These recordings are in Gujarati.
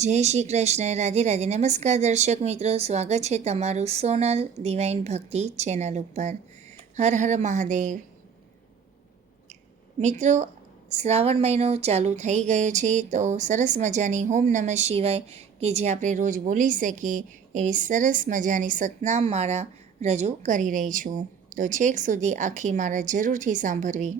જય શ્રી કૃષ્ણ, રાધે રાધે. નમસ્કાર દર્શક મિત્રો, સ્વાગત છે તમારું સોનલ ડિવાઇન ભક્તિ ચેનલ ઉપર. હર હર મહાદેવ. મિત્રો, શ્રાવણ મહિનો ચાલુ થઈ ગયો છે તો સરસ મજાની ઓમ નમઃ શિવાય કે જે આપણે રોજ બોલી શકીએ એવી સરસ મજાની સતનામ માળા રજૂ કરી રહી છું. તો છેક સુધી આખી માળા જરૂરથી સાંભળવી.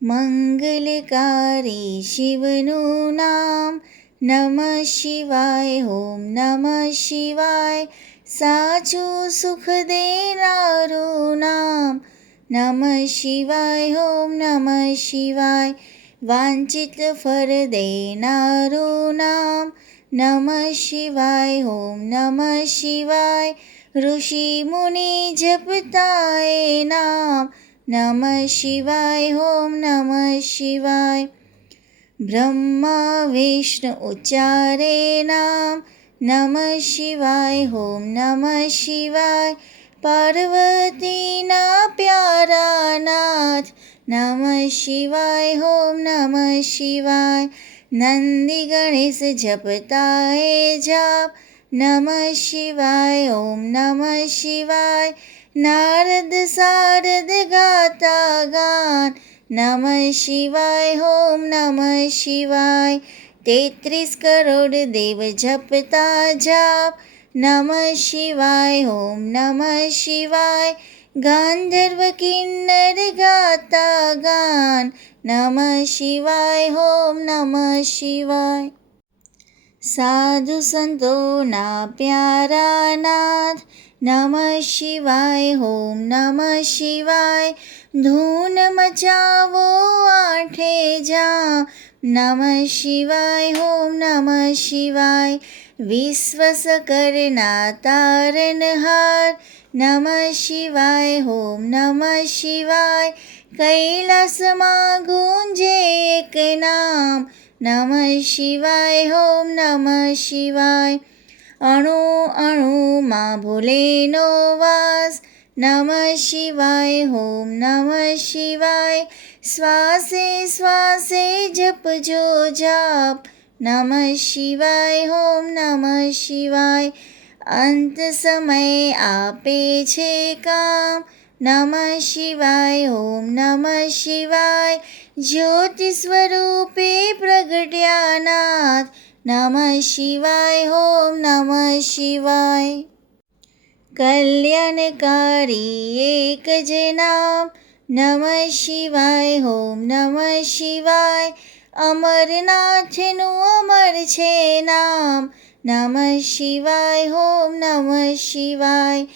મંગલકારી શિવનું નામ, નમઃ શિવાય, ઓમ નમઃ શિવાય. સાચું સુખ દેનારું નામ, નમઃ શિવાય, ઓમ નમઃ શિવાય. વાંચિત ફળ દેનારું નામ, નમઃ શિવાય, ઓમ નમઃ શિવાય. ઋષિ મુનિ જપતા એ નામ, નમઃ શિવાય, ઓમ નમઃ શિવાય. બ્રહ્મા વિષ્ણુ ઉચ્ચારે નામ, નમઃ શિવાય, ઓમ નમઃ શિવાય. પાર્વતીના પ્યારા નાથ, નમઃ શિવાય, ઓમ નમઃ શિવાય. નંદી ગણેશ જપતા એ જાપ, નમઃ શિવાય, ઓમ નમઃ શિવાય. નારદ સારદ ગાતા ગાન, નમઃ શિવાય, ઓમ નમઃ શિવાય. 33 કરોડ દેવ જપતા જાપ, નમઃ શિવાય, ઓમ નમઃ શિવાય. ગાંધર્વ કિન્નર ગાતા ગાન, નમઃ શિવાય, ઓમ નમઃ શિવાય. સાધુ સંતોના પ્યારા નાથ, નમઃ શિવાય, ઓમ નમઃ શિવાય. ધૂન મચાવો આઠે જામ, નમઃ શિવાય, ઓમ નમઃ શિવાય. વિશ્વસ કરના તારનહાર, નમઃ શિવાય, ઓમ નમઃ શિવાય. કૈલાસમાં ગુંજે એક નામ, નમઃ શિવાય, ઓમ નમઃ શિવાય. અણુ અણુમાં ભોલેનો વાસ, નમઃ શિવાય, ઓમ નમઃ શિવાય. શ્વાસે શ્વાસે જપજો જાપ, નમઃ શિવાય, ઓમ નમઃ શિવાય. અંત સમય આપે છે કામ, નમઃ શિવાય, ઓમ નમઃ શિવાય. જ્યોતિ સ્વરૂપે પ્રગટ્યા નાથ, નમઃ શિવાય, ઓમ નમઃ શિવાય. કલ્યાણકારી એક જ નામ, નમઃ શિવાય, ઓમ નમઃ શિવાય. અમરનાથનું અમર છે નામ, નમઃ શિવાય, ઓમ નમઃ શિવાય.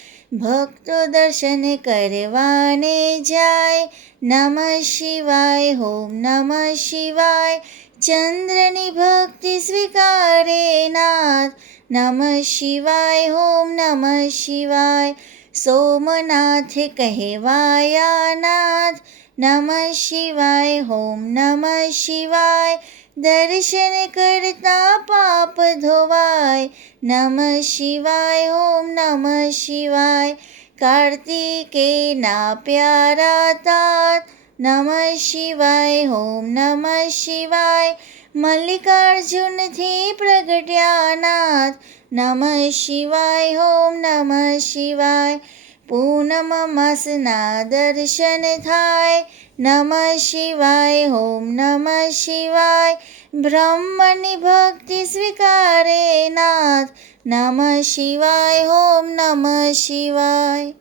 ભક્તો દર્શન કરવાને જાય, નમઃ શિવાય, ઓમ નમઃ શિવાય. ચંદ્રની ભક્તિ સ્વીકારે નાથ, નમઃ શિવાય, ઓમ નમઃ શિવાય. સોમનાથ કહેવાયા નાથ, નમઃ શિવાય, ઓમ નમઃ શિવાય. દર્શન કરતા પાપ ધોવાય, નમઃ શિવાય, ઓમ નમઃ શિવાય. કાર્તિકેયના પ્યારા તાત, નમઃ શિવાય, ઓમ નમઃ શિવાય. મલ્લિકાર્જુનથી પ્રગટ્યા નાથ, નમઃ શિવાય, ઓમ નમઃ શિવાય. પૂનમ માસના દર્શન થાય, નમઃ શિવાય, ઓમ નમઃ શિવાય. બ્રહ્મની ભક્તિ સ્વીકારે નાથ, નમઃ શિવાય, ઓમ નમઃ શિવાય.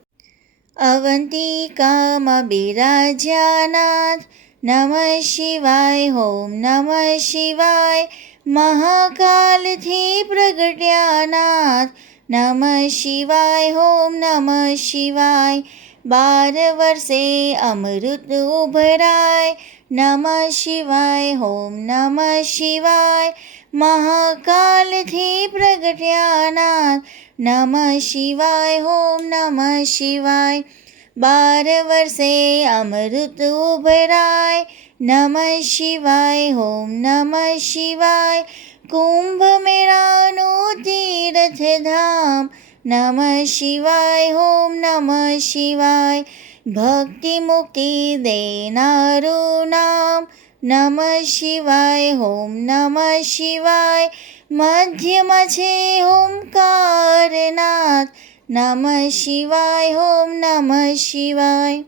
અવંતિકામાં બિરાજ્યા નાથ, નમઃ શિવાય, ઓમ નમઃ શિવાય. મહાકાલથી પ્રગટ્યા નાથ, નમઃ શિવાય, ઓમ નમઃ શિવાય. 12 વર્ષે અમૃત ઉભરાય, નમઃ શિવાય, ઓમ નમઃ શિવાય. મહાકાલથી પ્રગટ્યા નાથ, નમઃ શિવાય, ઓમ નમઃ શિવાય. 12 વર્ષે અમૃત ઉભરાય, નમઃ શિવાય, ઓમ નમઃ શિવાય. કુંભ મેળાનું તીર્થધામ, નમઃ શિવાય, ઓમ નમઃ શિવાય. ભક્તિ મુક્તિ દેનારું નામ, નમઃ શિવાય, ઓમ નમઃ શિવાય. મધ્યમાં છે ઓમકારનાથ, નમઃ શિવાય, ઓમ નમઃ શિવાય.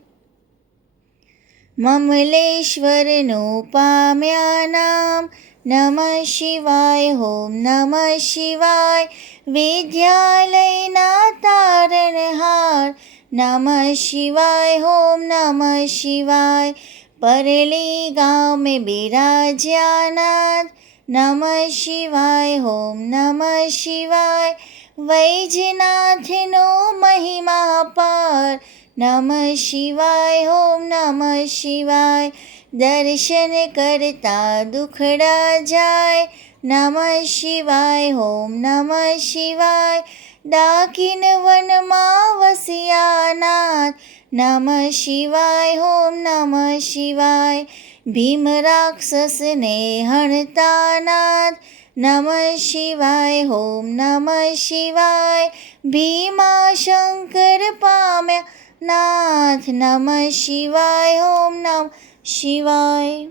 મમલેશ્વરનું પામ્યા નામ, નમઃ શિવાય, ઓમ નમઃ શિવાય. વિદ્યાલયના તારણહાર, નમઃ શિવાય, ઓમ નમઃ શિવાય. પરેલી ગામે બિરાજ્યા નાથ, નમઃ શિવાય, ઓમ નમઃ શિવાય. વૈજનાથનો મહિમા પાર, નમઃ શિવાય, ઓમ નમઃ શિવાય. દર્શન કરતા દુખડા જાય, નમઃ શિવાય, ઓમ નમઃ શિવાય. ડાકીન વનમાં વસ્યા નાથ, નમઃ શિવાય, ઓમ નમઃ શિવાય. ભીમ રાક્ષસને હણતા નાથ, નમઃ શિવાય, ઓમ નમઃ શિવાય. ભીમા શંકર પામ્યા નાથ, નમઃ શિવાય, ઓમ નમઃ શિવાય.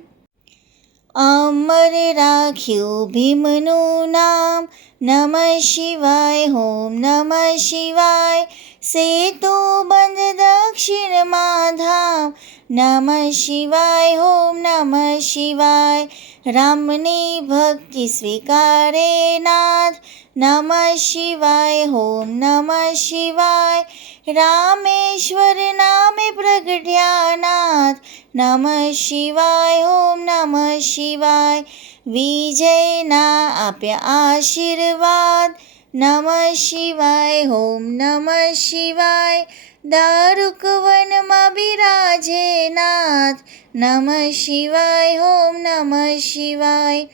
અમર રાખ્યું ભીમનું નામ, નમઃ શિવાય, ઓમ નમઃ શિવાય. સેતુ બંધ દક્ષિણમાં ધામ, નમઃ શિવાય, ઓમ નમઃ શિવાય. રામની ભક્તિ સ્વીકારે નાથ, નમઃ શિવાય, ઓમ નમઃ શિવાય. રામેશ્વર નામે પ્રગટ્યા નાથ, નમઃ શિવાય, ઓમ નમઃ શિવાય. વિજયના આપ્યા આશીર્વાદ, નમઃ શિવાય, ઓમ નમઃ શિવાય. દારૂક વનમાં બિરાજે નાથ, નમઃ શિવાય, ઓમ નમઃ શિવાય.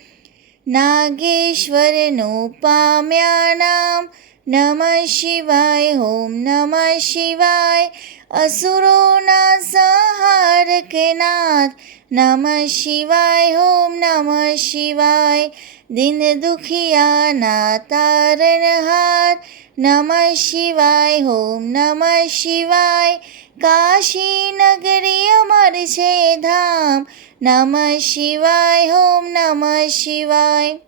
નાગેશ્વરનું પામ્યા નામ, નમઃ શિવાય, ઓમ નમઃ શિવાય. અસુરોના સંહારક નાથ, નમઃ શિવાય, ઓમ નમઃ શિવાય. દિન દુખિયાના તારણહાર, નમઃ શિવાય, ઓમ નમઃ શિવાય. કાશી નગરી અમર છે ધામ, નમઃ શિવાય, ઓમ નમઃ શિવાય.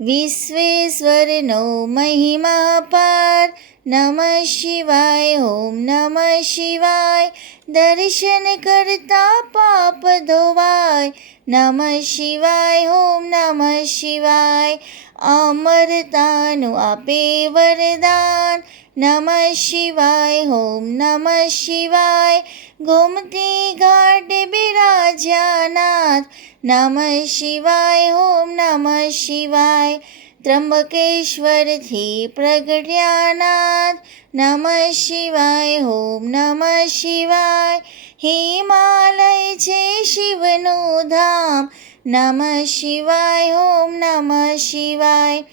વિશ્વેશ્વરનો મહિમા પાર, નમઃ શિવાય, ઓમ નમઃ શિવાય. દર્શન કરતા પાપ ધોવાય, નમઃ શિવાય, ઓમ નમઃ શિવાય. અમરતાનું આપે વરદાન, નમઃ શિવાય, ઓમ નમઃ શિવાય. ગોમતી ઘાટ બિરાજ્યા નાથ, નમઃ શિવાય, ઓમ નમઃ શિવાય. ત્રંબકેશ્વરથી પ્રગટ્યા નાથ, નમઃ શિવાય, ઓમ નમઃ શિવાય. હિમાલય છે શિવનું ધામ, નમઃ શિવાય, ઓમ નમઃ શિવાય.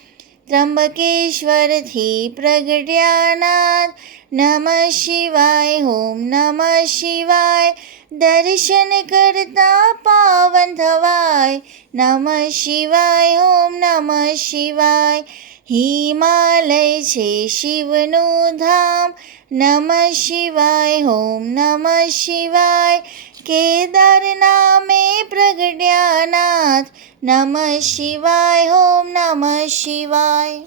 ત્રંબકેશ્વરથી પ્રગટ્યા નાથ, નમઃ શિવાય, ઓમ નમઃ શિવાય. દર્શન કરતા પાવન થવાય, નમઃ શિવાય, ઓમ નમઃ શિવાય. હિમાલય છે શિવનું ધામ, નમઃ શિવાય, ઓમ નમઃ શિવાય. કેદાર નામે પ્રગટ્યા નાથ, નમઃ શિવાય, ઓમ નમઃ શિવાય.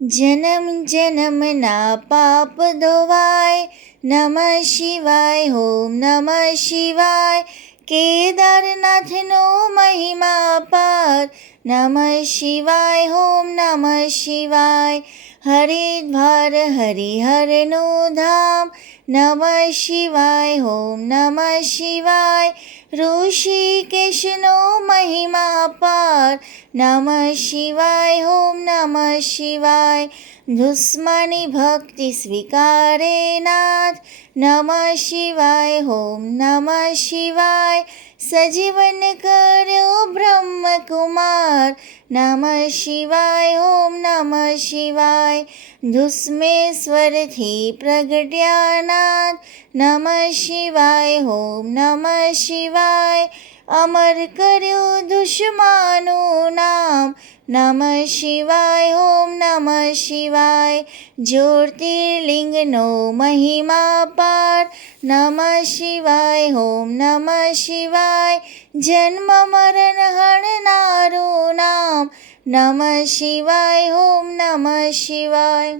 જન્મ જન્મના પાપ ધોવાય, નમઃ શિવાય, ઓમ નમઃ શિવાય. કેદારનાથનો મહિમા પાર, નમઃ શિવાય, ઓમ નમઃ શિવાય. હરિદ્વાર હરિહરનું ધામ, નમઃ શિવાય, ઓમ નમઃ શિવાય. ઋષિકેશનો મહિમા પાર, નમઃ શિવાય, ઓમ નમઃ શિવાય. દુશ્મની ભક્તિ સ્વીકારે નાથ, નમઃ શિવાય, ઓમ નમઃ શિવાય. સજીવન કર્યો બ્રહ્મકુમાર, નમઃ શિવાય, ઓમ નમઃ શિવાય. દુષ્મેશ્વરથી પ્રગટ્યા નાથ, નમઃ શિવાય, ઓમ નમઃ શિવાય. અમર કર્યું દુશ્મનનું નામ, નમઃ શિવાય ઓમ નમઃ શિવાય. જ્યોતિર્લિંગનો મહિમા પાર. નમઃ શિવાય ઓમ નમઃ શિવાય. જન્મ મરણ હણનારું નામ. નમઃ શિવાય ઓમ નમઃ શિવાય.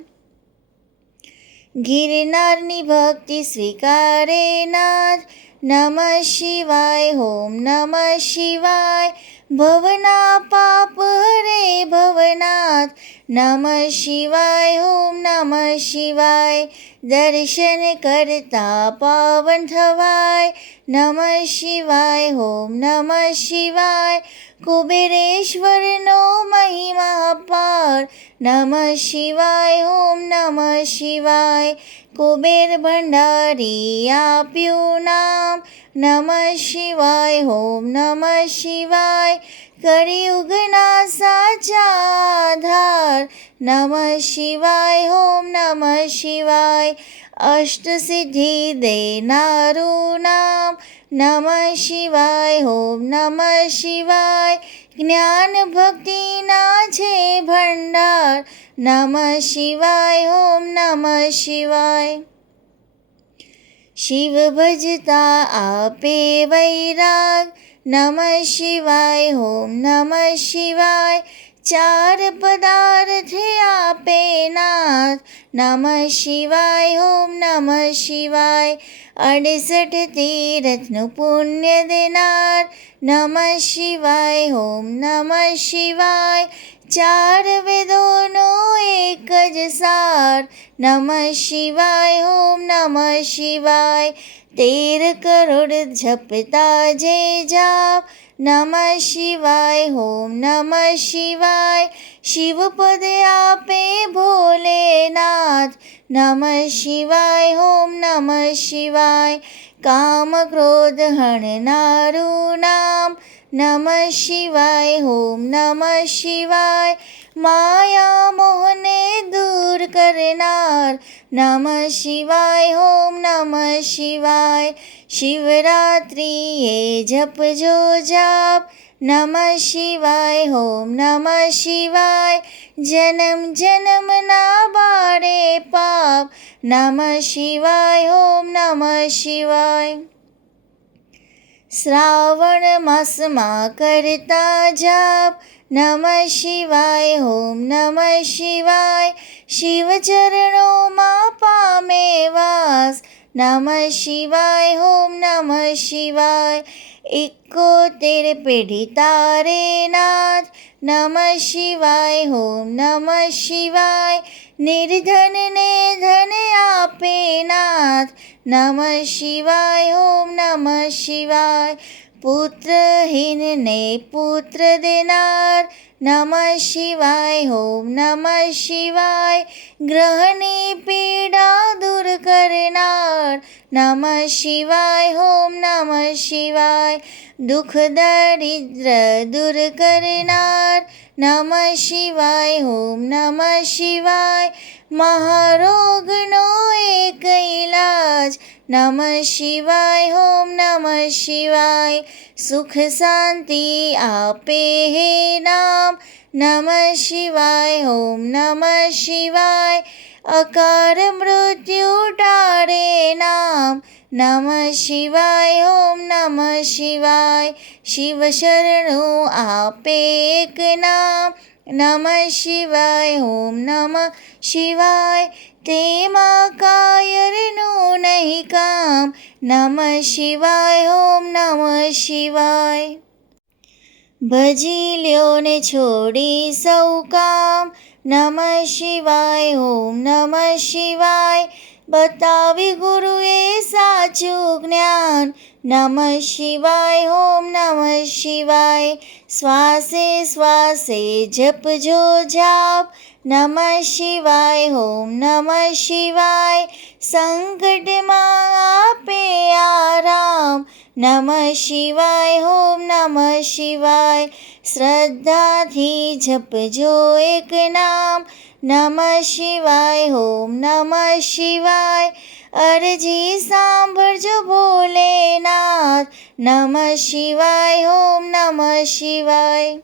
ગિરનારની ભક્તિ સ્વીકારે નાથ. નમઃ શિવાય ઓમ નમઃ શિવાય. ભવના પાપ હરે ભવનાથ. નમઃ શિવાય ઓમ નમઃ શિવાય. દર્શન કરતા પાવન થવાય. નમઃ શિવાય ઓમ નમઃ શિવાય. કુબેરેશ્વરનો મહિમા પાર. નમઃ શિવાય ઓમ નમઃ શિવાય. કુબેર ભંડારી આપ્યું નામ. નમઃ શિવાય ઓમ નમઃ શિવાય. કળિયુગના સાચા આધાર. નમઃ શિવાય ઓમ નમઃ શિવાય. અષ્ટસિદ્ધિ દેનારું નામ. નમઃ શિવાય ઓમ નમઃ શિવાય. જ્ઞાન ભક્તિના છે ભંડાર. નમઃ શિવાય ઓમ નમઃ શિવાય. શિવ ભજતા આપે વૈરાગ. નમઃ શિવાય ઓમ નમઃ શિવાય. ચાર પદાર્થ આપે નાથ. નમઃ શિવાય ઓમ નમઃ શિવાય. 68 તીર્થનું પુણ્ય દેનાર. નમઃ શિવાય ઓમ નમઃ શિવાય. ચાર વેદોનો એક જ સાર. નમઃ શિવાય ઓમ નમઃ શિવાય. 13 કરોડ જપતા જે જાપ. નમઃ શિવાય ઓમ નમઃ શિવાય. શિવપદ આપે ભોલેનાથ. નમઃ શિવાય ઓમ નમઃ શિવાય. કામ ક્રોધ હણનારું નામ. નમઃ શિવાય ઓમ નમઃ શિવાય. માયા મોહને દૂર કરનાર. નમઃ શિવાય ઓમ નમઃ શિવાય. શિવરાત્રિએ જપજો જાપ. નમઃ શિવાય ઓમ નમઃ શિવાય. જન્મ જન્મના બાળે પાપ. નમઃ શિવાય ઓમ નમઃ શિવાય. શ્રાવણ માસમાં કરતા જાપ. નમઃ શિવાય ઓમ નમઃ શિવાય. શિવ ચરણોમાં પામે વાસ. નમઃ શિવાય ઓમ નમઃ શિવાય. 71 પેઢી તારે નાથ. નમઃ શિવાય ઓમ નમઃ શિવાય. નિર્ધનને ધન આપે નાથ. નમઃ શિવાય ઓમ નમઃ શિવાય. પુત્રહીનને પુત્ર દેનાર. નમઃ શિવાય ઓમ નમઃ શિવાય. ગ્રહની પીડા દૂર કરનાર. નમઃ શિવાય ઓમ નમઃ શિવાય. દુઃખ દરિદ્ર દૂર કરનાર. નમઃ શિવાય ઓમ નમઃ શિવાય. મહારોગનો એક ઈલાજ. નમઃ શિવાય ઓમ નમઃ શિવાય. સુખ શાંતિ આપે હે નામ. નમઃ શિવાય ઓમ નમઃ શિવાય. અકાર મૃત્યુ ટાળે નામ. નમઃ શિવાય ઓમ નમઃ શિવાય. શિવ શરણું આપે એક નામ. નમઃ શિવાય ઓમ નમઃ શિવાય. તેમાં કાયરનું નહીં કામ. નમઃ શિવાય ઓમ નમઃ શિવાય. ભજી લ્યો ને છોડી સૌ કામ. નમઃ શિવાય ઓમ નમઃ શિવાય. બતાવી ગુરુએ સાચું જ્ઞાન. નમઃ શિવાય ઓમ નમઃ શિવાય. શ્વાસે શ્વાસે જપજો જાપ. નમઃ શિવાય ઓમ નમઃ શિવાય. સંકટમાં આપે આરામ. નમઃ શિવાય ઓમ નમઃ શિવાય. શ્રદ્ધાથી જપજો એક નામ. નમઃ શિવાય ઓમ નમઃ શિવાય. અરજી સાંભળજો ભોલેનાથ. નમઃ શિવાય ઓમ નમઃ શિવાય.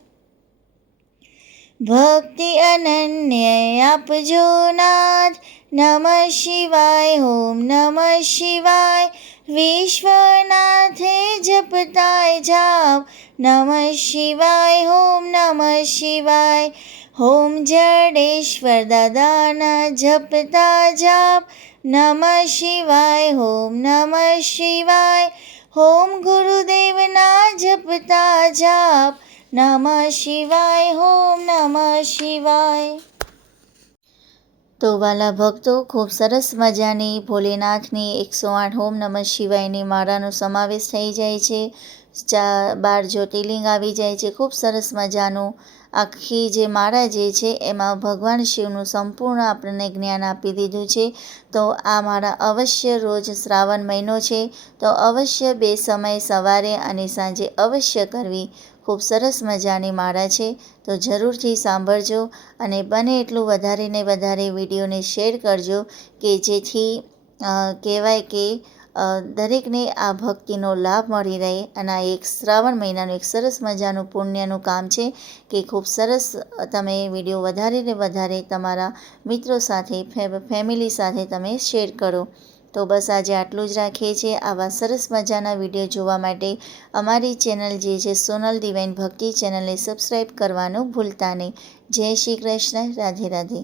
ભક્તિ અનન્ય આપજો નાથ. નમઃ શિવાય, ઓમ નમઃ શિવાય. વિશ્વનાથે જપતાય જાવ. નમઃ શિવાય, ઓમ નમઃ શિવાય. ઓમ જડેશ્વર દાદાના જપતા જાપ. નમઃ શિવાય, ઓમ નમઃ શિવાય. ઓમ ગુરુદેવના જપતા જાપ. નમઃ શિવાય, ઓમ નમઃ શિવાય. તો વાલા ભક્તો, ખૂબ સરસ મજાની ભોલેનાથની 108 ઓમ નમઃ શિવાયની માળાનો સમાવેશ થઈ જાય છે. 12 જ્યોતિર્લિંગ આવી જાય છે. ખૂબ સરસ મજાનું આખી જે માળા જે છે એમાં ભગવાન શિવનું સંપૂર્ણ આપણને જ્ઞાન આપી દીધું છે. તો આ માળા અવશ્ય રોજ શ્રાવણ મહિનો છે તો અવશ્ય 2 સમય સવારે અને સાંજે અવશ્ય કરવી. ખૂબ સરસ મજાની માળા છે, તો જરૂરથી સાંભળજો અને બને એટલું વધારે ને વધારે વિડીયોને શેર કરજો કે જેથી કહેવાય કે દરેકને આ ભક્તિનો લાભ મળી રહે. અને આ એક શ્રાવણ મહિનાનું એક સરસ મજાનું પુણ્યનું કામ છે કે ખૂબ સરસ તમે વિડીયો વધારે ને વધારે તમારા મિત્રો સાથે ફેમિલી સાથે તમે શેર કરો. તો બસ આજે આટલું જ રાખીએ છીએ. આવા સરસ મજાના વિડીયો જોવા માટે અમારી ચેનલ જે છે સોનલ ડિવાઇન ભક્તિ ચેનલને સબસ્ક્રાઈબ કરવાનું ભૂલતા નહીં. જય શ્રી કૃષ્ણ. રાધે રાધે.